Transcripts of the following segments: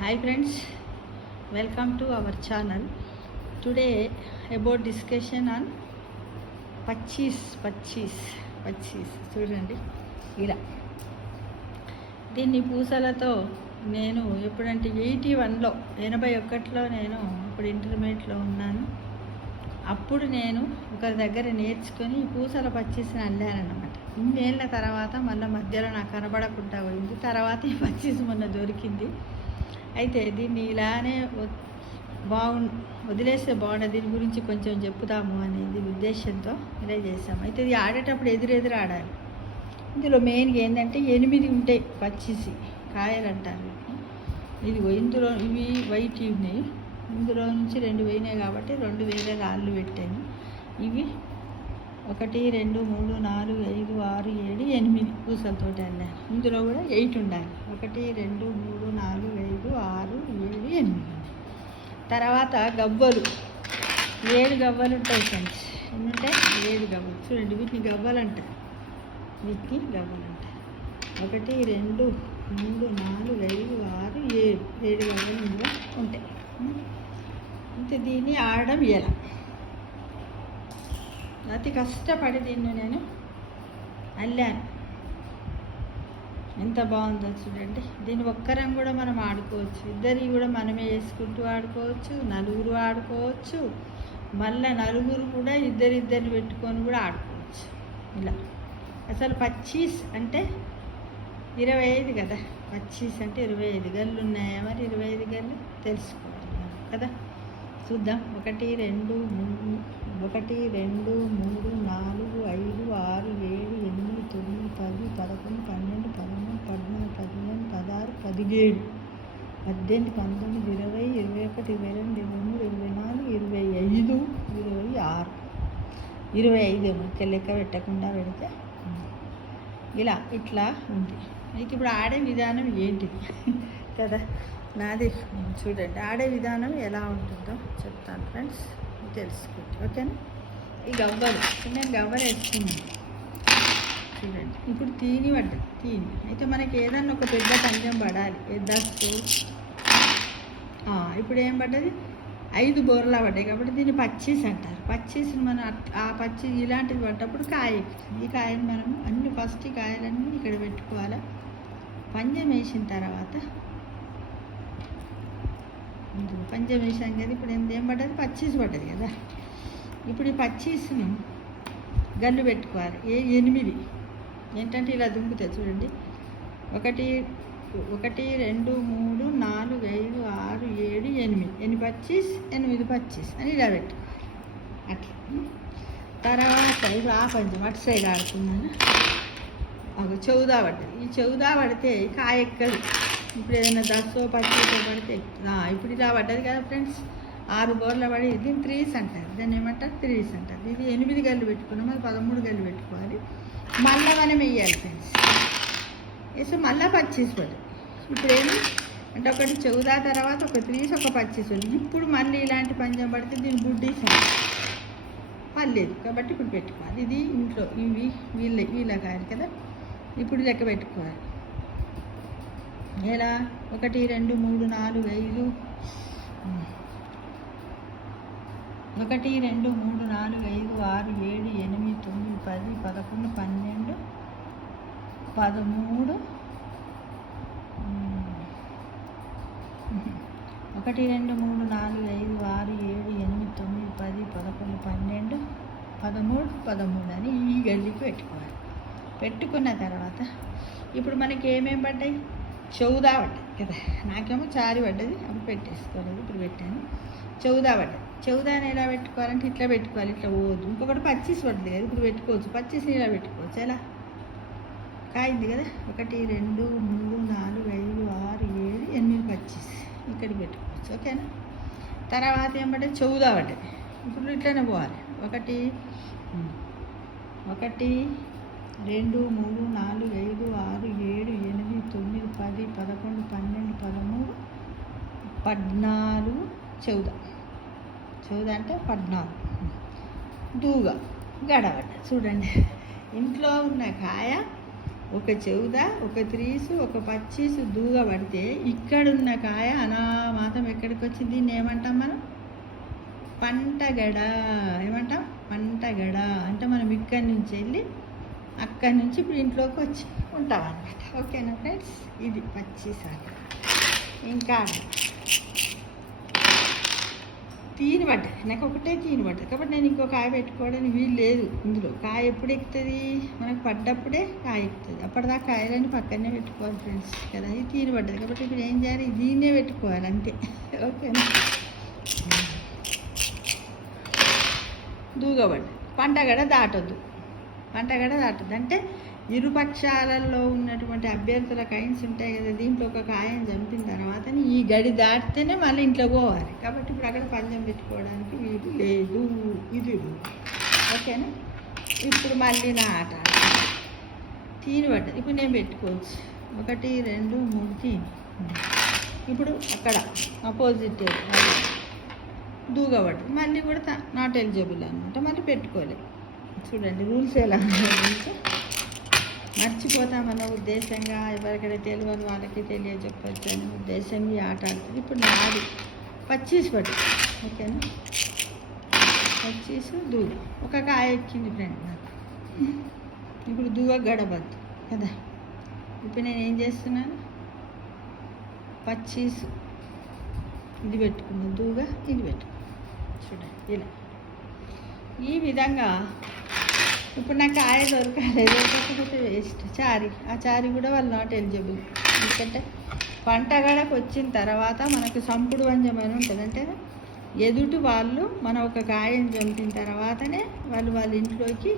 Hi friends, welcome to our channel. Today about discussion on పచ్చీస్ చూడండి ఇలా. దీన్ని పూసలతో నేను ఎప్పుడంటే 81లో నేను ఇప్పుడు ఇంటర్మీడియట్లో ఉన్నాను. అప్పుడు నేను ఒకరి దగ్గర నేర్చుకొని ఈ పూసల పచ్చీస్ని అల్లానన్నమాట. ఇన్నేళ్ళ తర్వాత మళ్ళీ మధ్యలో నాకు కనబడకుండా పోయింది. తర్వాత ఈ పచ్చీస్ మొన్న దొరికింది. అయితే దీన్ని ఇలానే వదిలేస్తే బాగుండదు, దీని గురించి కొంచెం చెప్పుదాము అనేది ఉద్దేశంతో ఇలా చేసాము. అయితే ఇది ఆడేటప్పుడు ఎదురెదురు ఆడాలి. ఇందులో మెయిన్గా ఏంటంటే 8 ఉంటాయి పచ్చిసి కాయలు అంటారు. ఇందులో ఇవి వైట్ ఉన్నాయి, ఇందులో నుంచి 2 పోయినాయి కాబట్టి 2 వేరే రాళ్ళు పెట్టాను. ఇవి 1 2 3 4 5 6 7 8 పూసలతో వెళ్ళాను. ఇందులో కూడా 8 ఉండాలి. 1 2 3 4 5 6 7 8. తర్వాత గవ్వలు 7 గవ్వలు ఉంటాయి ఫ్రెండ్స్. ఎన్ని ఉంటాయి? 7 గవ్వలు. చూడండి, వీటిని గవ్వలు అంటారు. 1 2 3 4 5 6 7 గవ్వలు ఇందులో ఉంటాయి. ఇంత దీన్ని ఆడడం ఎలా? అతి కష్టపడి దీన్ని నేను అల్లాను. ఎంత బాగుందో చూడండి. దీన్ని ఒక్కరం కూడా మనం ఆడుకోవచ్చు, ఇద్దరి కూడా మనమే వేసుకుంటూ ఆడుకోవచ్చు, నలుగురు ఆడుకోవచ్చు, మళ్ళీ నలుగురు కూడా ఇద్దరిద్దరిని పెట్టుకొని కూడా ఆడుకోవచ్చు. ఇలా అసలు పచ్చీస్ అంటే 25 కదా. పచ్చీస్ అంటే 25 గళ్ళు ఉన్నాయా? మరి 25 గళ్ళు తెలుసుకోవాలి కదా. చూద్దాం. 1 2 3 4 5 6 7 8 9 10 11 12 13 14 15 16 17 18 19 20 21 22 23 24 25 26 25 లెక్క పెట్టకుండా పెడితే ఇట్లా ఉంది. అయితే ఇప్పుడు ఆడే విధానం ఏంటిది కదా. నాది చూడండి, ఆడే విధానం ఎలా ఉంటుందో చెప్తాను ఫ్రెండ్స్, తెలుసుకోండి. ఓకేనా? ఈ గవ్వలు నేను గవ్వలు వేసుకున్నాను చూడండి. ఇప్పుడు తీని పడ్డది. అయితే మనకి ఏదన్నా ఒక పెద్ద పంజం పడాలి. ఇప్పుడు ఏం పడ్డది? 5 బోర్లా పడ్డాయి కాబట్టి దీన్ని పచ్చీస్ అంటారు. పచ్చీస్ని మనం ఆ పచ్చి ఇలాంటిది పడ్డప్పుడు కాయ ఎక్కుతుంది. ఈ కాయని మనం ఫస్ట్ ఈ కాయలన్నీ ఇక్కడ పెట్టుకోవాలి. పంజం వేసిన తర్వాత పంజం వేసాం కదా. ఇప్పుడు ఏం పడ్డది? పచ్చీస్ పడ్డది కదా. ఇప్పుడు ఈ పచ్చీస్ను గల్లు పెట్టుకోవాలి. 8 ఏంటంటే ఇలా దుంకుతాయి చూడండి. 1 2 3 4 5 6 7 8 పచ్చీస్ 8 పచ్చీస్ అని ఇలా పెట్టుకోవాలి. అట్లా తర్వాత ఇప్పుడు ఆ పంచం అటు సైడ్ ఆడుకున్నాను. చెవుదా పడ్డది. ఈ చెవుదా పడితే కాయ ఎక్కదు. ఇప్పుడు ఏదైనా 10 పచ్చీసో పడితే ఇప్పుడు ఇలా పడ్డది కదా ఫ్రెండ్స్. 6 బోర్ల పడి దీన్ని 3s అంటారు. దాన్ని ఏమంటారు? 3s అంటారు. ఇది 8 గళ్ళు పెట్టుకున్నాం, మరి 13 గళ్ళు పెట్టుకోవాలి. మళ్ళీ మనం వేయాలి ఫ్రెండ్స్. వేసి మళ్ళీ పచ్చీస్ పడ్డది. ఇప్పుడు అంటే ఒకటి చెవుదా తర్వాత ఒక 3s ఒక పచ్చీస్ ఉంది. ఇప్పుడు మళ్ళీ ఇలాంటి పంజం పడితే దీన్ని బుడ్డీస్ పర్లేదు కాబట్టి ఇప్పుడు పెట్టుకోవాలి. ఇది ఇంట్లో ఇవి వీళ్ళ కాయలు కదా. ఇప్పుడు లెక్క పెట్టుకోవాలి. ఎలా? 1 2 3 4 5 1 2 3 4 5 6 7 8 9 10 11 12 13 1 2 3 4 5 6 7 8 9 10 11 12 13 అని ఈ గల్లీకి పెట్టుకోవాలి. పెట్టుకున్న తర్వాత ఇప్పుడు మనకి ఏమేమి పడ్డాయి? చెవుదా పడ్డది కదా. నాకేమో చారి పడ్డది, అప్పుడు పెట్టేసుకోలేదు. ఇప్పుడు పెట్టాను. చెవుదా పడ్డది. చెవుదాని ఎలా పెట్టుకోవాలంటే ఇట్లా పెట్టుకోవాలి. ఇట్లా పోవద్దు. ఇంకొకటి పచ్చీస్ పడ్డది కదా. ఇప్పుడు పెట్టుకోవచ్చు. పచ్చీస్ని ఇలా పెట్టుకోవచ్చు. ఎలా? కాయింది కదా. 1 2 3 4 5 6 7 8 పచ్చీస్ ఇక్కడికి పెట్టుకోవచ్చు. ఓకేనా? తర్వాత ఏం పడ్డది? చెవుదా పడ్డది. ఇప్పుడు ఇట్లనే పోవాలి. 1 2 3 4 5 6 7 8 9 10 11 12 13 14 చెవుదా అంటే 14 దూగా గడబడ్డ. చూడండి, ఇంట్లో ఉన్న కాయ ఒక చెవుద, ఒక త్రీసు, ఒక పచ్చీసు దూగా పడితే ఇక్కడున్న కాయ అనామాతం ఎక్కడికి వచ్చింది? దీన్ని ఏమంటాం మనం? పంటగడ. ఏమంటాం? పంటగడ. అంటే మనం ఇక్కడి నుంచి వెళ్ళి అక్కడి నుంచి ఇప్పుడు ఇంట్లోకి వచ్చి ఉంటాం అన్నమాట. ఓకేనా ఫ్రెండ్స్? ఇది పచ్చీసాట. ఇంకా తీని పడ్డది, నాకు ఒకటే తీని పడ్డది కాబట్టి నేను ఇంకో కాయ పెట్టుకోవడానికి వీలు లేదు. ఇందులో కాయ ఎప్పుడు ఎక్కుతుంది? మనకు పడ్డప్పుడే కాయ ఎక్కుతుంది. అప్పటిదాకా కాయలని పక్కనే పెట్టుకోవాలి ఫ్రెండ్స్ కదా. ఇది తీని పడ్డది కాబట్టి ఇప్పుడు ఏం చేయాలి? దీన్నే పెట్టుకోవాలి అంతే. ఓకేనా? దూగబడ్డది. పంటగడ దాటొద్దు. పంటగడ దాటొద్దు అంటే ఇరుపక్షాలలో ఉన్నటువంటి అభ్యర్థుల కైన్స్ ఉంటాయి కదా, దీంట్లో ఒక కాయం చంపిన తర్వాత ఈ గడి దాటితేనే మళ్ళీ ఇంట్లో పోవాలి. కాబట్టి ఇప్పుడు అక్కడ పందెం పెట్టుకోవడానికి వీలు లేదు. ఇది ఓకేనా? ఇప్పుడు మళ్ళీ నా ఆట తీని పడ్డది. ఇప్పుడు నేను పెట్టుకోవచ్చు. 1 2 3 తీని. ఇప్పుడు అక్కడ అపోజిట్ దూగబడ్డది. మళ్ళీ కూడా నాట్ ఎలిజిబుల్ అనమాట. మళ్ళీ పెట్టుకోలేదు. చూడండి రూల్స్ ఎలా ఉన్నాయో మర్చిపోతామన్న ఉద్దేశంగా ఎవరికైనా తెలియని వాళ్ళకి తెలియజెప్పచ్చు అనే ఉద్దేశం ఈ ఆట ఆడుతుంది. ఇప్పుడు నాది పచ్చీసు పట్టు. ఓకేనా? పచ్చీసు దూగ ఒక కాయ ఎక్కింది ఫ్రెండ్ నాకు. ఇప్పుడు దూగ గడబద్దు కదా. ఇప్పుడు నేను ఏం చేస్తున్నాను? పచ్చీసు ఇది పెట్టుకున్నాను, దూగ ఇది పెట్టుకున్నాను. చూడండి ఇలా ఈ విధంగా. ఇప్పుడు నాకు కాయ దొరకాలి, దొరకకపోతే వేస్ట్. ఆ చారి కూడా వాళ్ళు నాట్ ఎలిజిబుల్. ఎందుకంటే పంటగడకు వచ్చిన తర్వాత మనకు సంపుడు వంజం అని ఉంటుంది. అంటే ఎదుటి వాళ్ళు మన ఒక కాయం చంపిన తర్వాతనే వాళ్ళ ఇంట్లోకి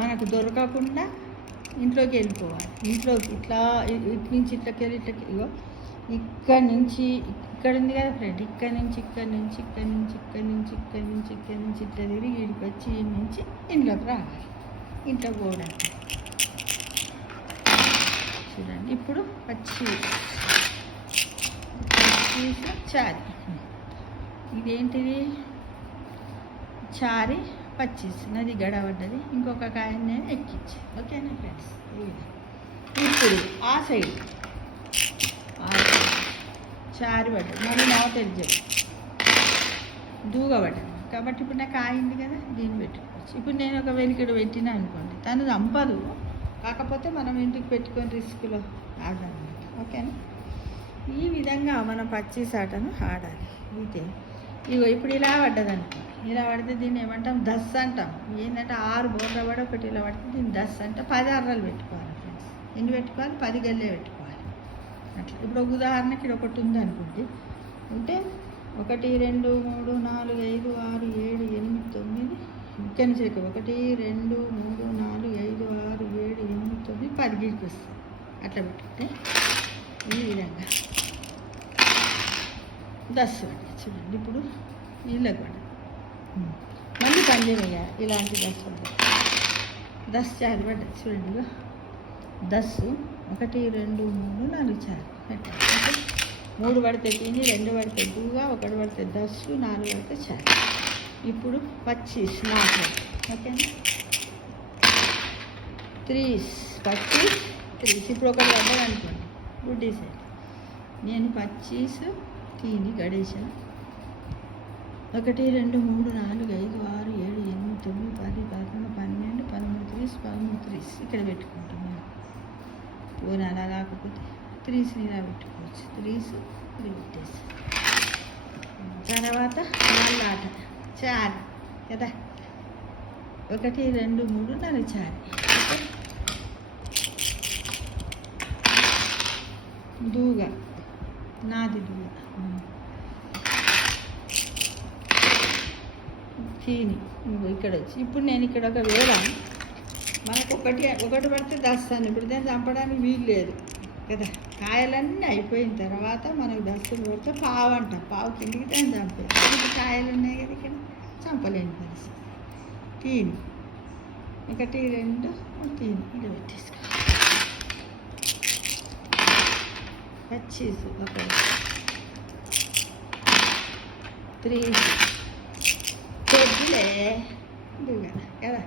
మనకు దొరకకుండా ఇంట్లోకి వెళ్ళిపోవాలి. ఇంట్లోకి ఇట్లా ఇటు నుంచి ఇట్లకి వెళ్ళి ఇగో ఇక్కడి నుంచి ఇక్కడ ఉంది కదా ఫ్రెండ్, ఇక్కడి నుంచి ఇట్లా తిరిగి వీడికి వచ్చి ఈ నుంచి ఇంట్లోకి రావాలి. ఇంట్లో పోవడానికి చూడండి. ఇప్పుడు పచ్చీసు చారి. ఇదేంటిది? చారి పచ్చీసు. నది గడబడ్డది. ఇంకొక కాయని నేను ఎక్కించి. ఓకేనా ఫ్రెండ్స్? ఇప్పుడు ఆ సైడ్ చారి పడ్డది. మళ్ళీ నాట్ ఎలిజిబుల్ దూగబడ్డది. కాబట్టి ఇప్పుడు నాకు ఆయింది కదా, దీన్ని పెట్టుకోవచ్చు. ఇప్పుడు నేను ఒక వెలికడు పెట్టినా అనుకోండి, తను చంపదు. కాకపోతే మనం ఇంటికి పెట్టుకొని రిస్క్లో ఆడాలన్నమాట. ఓకేనా? ఈ విధంగా మనం పచ్చీసాటను ఆడాలి. అయితే ఇగో ఇప్పుడు ఇలా పడ్డదనుకో, ఇలా పడితే దీన్ని ఏమంటాం? దస్ అంటాం. ఏంటంటే 6 బోర్ల పడి ఒకటి ఇలా పడితే దీన్ని దస్ అంటే 10 అర్రలు పెట్టుకోవాలి ఫ్రెండ్స్. ఎన్ని పెట్టుకోవాలి? 10 గల్లే పెట్టుకోవాలి. అట్లా ఇప్పుడు ఒక ఉదాహరణకి ఇది ఒకటి ఉంది అనుకోండి. ఉంటే 1 2 3 4 5 6 7 8 9 ఇక్కడి నుంచి 1 2 3 4 5 6 7 8 9 10 గీడికి వస్తుంది. అట్లా పెట్టుకుంటే ఈ విధంగా దస్ పడ్డది. చూడండి ఇప్పుడు వీళ్ళకి పడ్డది. మళ్ళీ పంజం వేయాలి. ఇలాంటి దస్ పడ్డది. దస్ చారి పడ్డది. చూడండి ఇక దస్సు 1 2 3 4 చారి పెట్టాలి. 3 పడితే తిని, 2 పడితే దూగా, 1 పడితే దస్సు, 4 పడితే చారి. ఇప్పుడు పచ్చీస్ నాట్. ఓకేనా? 3 పచ్చీస్ 3. ఇప్పుడు ఒకటి పడ్డది అనుకోండి. Good decide. నేను పచ్చీసు తీని గడేసాను. 1 2 3 4 5 6 7 8 9 10 11 12 13 30 ఇక్కడ పెట్టుకుంటాం. పోనీ అలా కాకపోతే 3 ఇలా పెట్టుకోవచ్చు. 3 పెట్టేసి తర్వాత మళ్ళీ ఆట చారి కదా. 1 2 3 4 చారి. దూగ నాది దూగ తీని ఇక్కడ వచ్చి. ఇప్పుడు నేను ఇక్కడ ఒక వేళ మనకు ఒకటి పడితే దస్తాను. ఇప్పుడు దాన్ని చంపడానికి వీలు లేదు కదా. కాయలన్నీ అయిపోయిన తర్వాత మనకు దస్తులు పడితే పావు అంటాం. పావు కిందికి దాన్ని చంపేది. ఇప్పుడు కాయలు ఉన్నాయి కదా ఇక్కడ, చంపలేని పరిస్థితి. తీని 1 2 తీని ఇది పెట్టేసుకో. పచ్చీసు 1 3 కొద్దిలే దూగల కదా.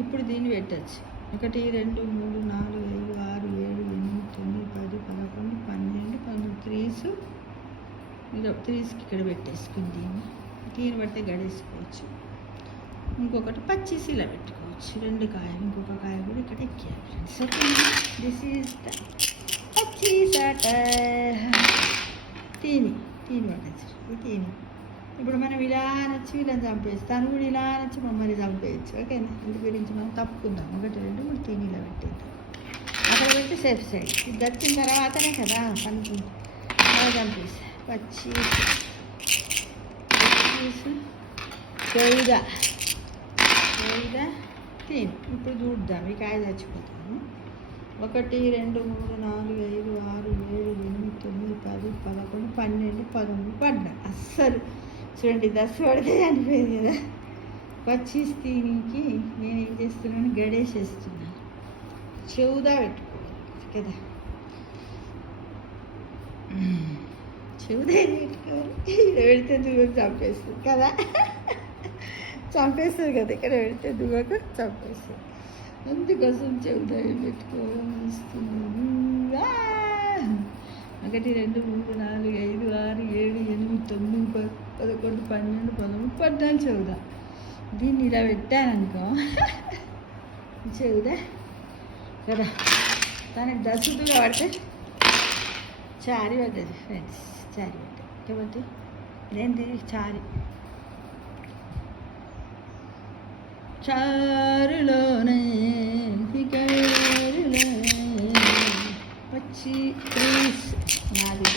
ఇప్పుడు దీన్ని పెట్టచ్చు. 1 2 3 4 5 6 7 8 9 10 11 12 13 ఇలా 3కి ఇక్కడ పెట్టేసుకుంది. దీన్ని బట్టి గడేసుకోవచ్చు. ఇంకొకటి పచ్చిసి ఇలా పెట్టుకోవచ్చు. 2 కాయలు, ఇంకొక కాయ కూడా ఇక్కడ ఎక్కియాలి friends. Okay, this is the పచ్చిసాట. తీని పట్టచ్చు. తీని ఇప్పుడు మనం ఇలా నచ్చి వీళ్ళని చంపేసి, తను కూడా ఇలా నచ్చి మమ్మల్ని చంపేయచ్చు. ఓకేనా? ఇంటి గురించి మనం తప్పుకుందాం. 1 2 3 తీని ఇలా పెట్టేద్దాం. అక్కడ పెట్టి సేఫ్ సైడ్. ఇది వచ్చిన తర్వాతనే కదా పనికి అలా చంపేసి పచ్చి చౌదా తీని. ఇప్పుడు చూద్దాం ఈ కాయ చచ్చిపోతాము. 1 2 3 4 5 6 7 8 9 10 11 12 13 అస్సలు చూడండి, దశ పడితే చనిపోయింది కదా. పచ్చి తీనికి నేను ఏం చేస్తున్నాను, గడేసేస్తున్నాను. చౌదా పెట్టుకోవాలి కదా, చౌదా పెట్టుకోవాలి. ఇక్కడ పెడితే దూరం చంపేస్తుంది కదా, చంపేస్తుంది కదా. ఇక్కడ పెడితే దూరం చంపేస్తుంది. అందుకోసం చౌదా పెట్టుకోవడం ఇస్తున్నాను. 1 2 3 4 5 6 7 8 9 10 11 12 13 14 చౌదా. దీన్ని ఇలా పెట్టాననుకో చౌదా కదా, తనకు దసుగా పడితే చారి పడ్డది ఫ్రెండ్స్. చారి పడ్డది కాబట్టి నేను దీనికి చారులోనే వచ్చి ప్లీజ్ నాది.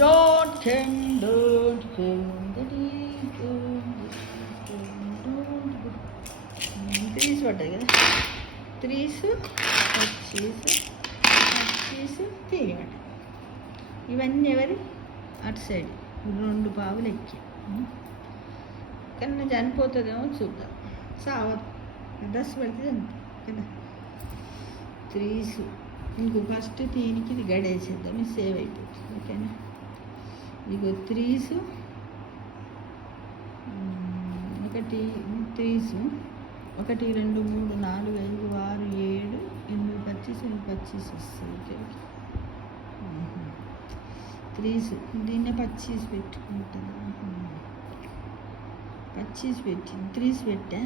డోంట్ త్రీస్ పడ్డది కదా. త్రీస్ తీయమాట. ఇవన్నీ ఎవరి అటు సైడ్ 2 పావులు ఎక్కి. కానీ చనిపోతుందేమో చూద్దాం. సావదు, డ్రెస్ పడితే చనిపోతుంది కదా. 3s ఇంకో ఫస్ట్ దీనికి ఇది గడేసేద్దాం, ఇది సేవ్ అయిపోతుంది. ఓకేనా? ఇగో 3s 1 3s 1 2 3 4 5 6 7 8 25 వస్తుంది. ఓకే, 3s దీన్నే 25 పెట్టుకుంటుంది. 25 పెట్టి 3s పెట్టా.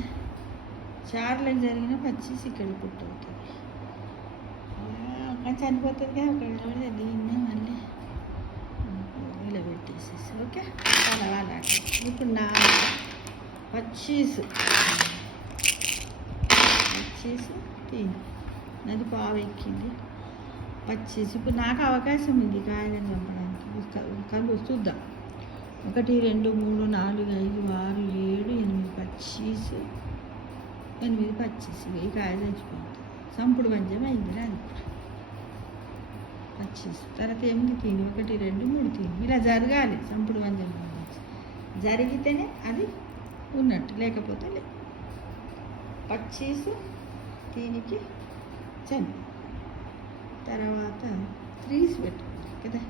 4లకు జరిగిన 25 ఇక్కడ పుట్టవుతుంది. చనిపోతుంది కదా ఒక దీన్ని మళ్ళీ ఇలా పెట్టేసేసి. ఓకే, అలా ఇప్పుడు నా 25 తీని నది పావు ఎక్కింది. 25 ఇప్పుడు నాకు అవకాశం ఉంది కాయలను చంపడానికి. కళ్ళు చూద్దాం. 1 2 3 4 5 6 7 8 25 ఈ కాయ చచ్చిపోతుంది. సంపుడు మంచం అయింది రాదు. 25 తర్వాత ఏముంది తీని 1 2 3 తీని. ఇలా జరగాలి. సంపుడు మంచం జరిగితేనే అది ఉన్నట్టు, లేకపోతే లేదు. 25 దీనికి చని. తర్వాత 3s పెట్టుకోవాలి కదా.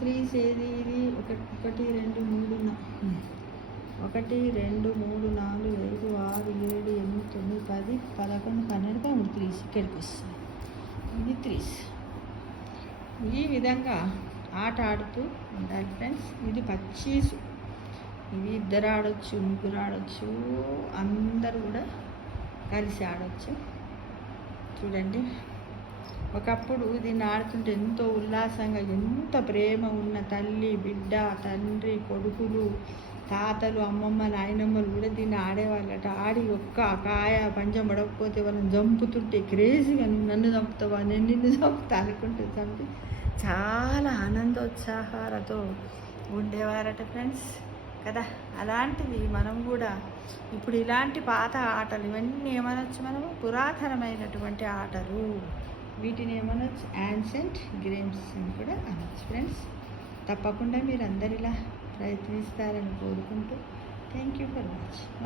3s ఏది? ఇది 1 2 3 1 2 3 4 5 6 7 8 9 10 11 12 13 3s ఇక్కడికి వస్తుంది. ఇది 3s. ఈ విధంగా ఆట ఆడుతూ ఉండాలి ఫ్రెండ్స్. ఇది 25. ఇవి 2 ఆడొచ్చు, 3 ఆడొచ్చు, అందరూ కూడా కలిసి ఆడవచ్చు. చూడండి, ఒకప్పుడు దీన్ని ఆడుతుంటే ఎంతో ఉల్లాసంగా, ఎంత ప్రేమ ఉన్న తల్లి బిడ్డ, తండ్రి కొడుకులు, తాతలు, అమ్మమ్మ, నాయనమ్మలు కూడా దీన్ని ఆడేవాళ్ళట. ఆడి ఒక్క కాయ పంచం పడకపోతే వాళ్ళని చంపుతుంటే క్రేజీగా, నువ్వు నన్ను చంపుతావా, నేను నిన్ను చంపుతా అనుకుంటే చంపి చాలా ఆనందోత్సాహాలతో ఉండేవారట ఫ్రెండ్స్ కదా. అలాంటివి మనం కూడా ఇప్పుడు ఇలాంటి పాత ఆటలు ఇవన్నీ ఏమనొచ్చు, మనము పురాతనమైనటువంటి ఆటలు, వీటిని ఏమనొచ్చు యాన్షెంట్ గేమ్స్ అని కూడా అనొచ్చు ఫ్రెండ్స్. తప్పకుండా మీరు అందరిలా ప్రయత్నిస్తారని కోరుకుంటూ థ్యాంక్ యూ ఫర్ వాచింగ్.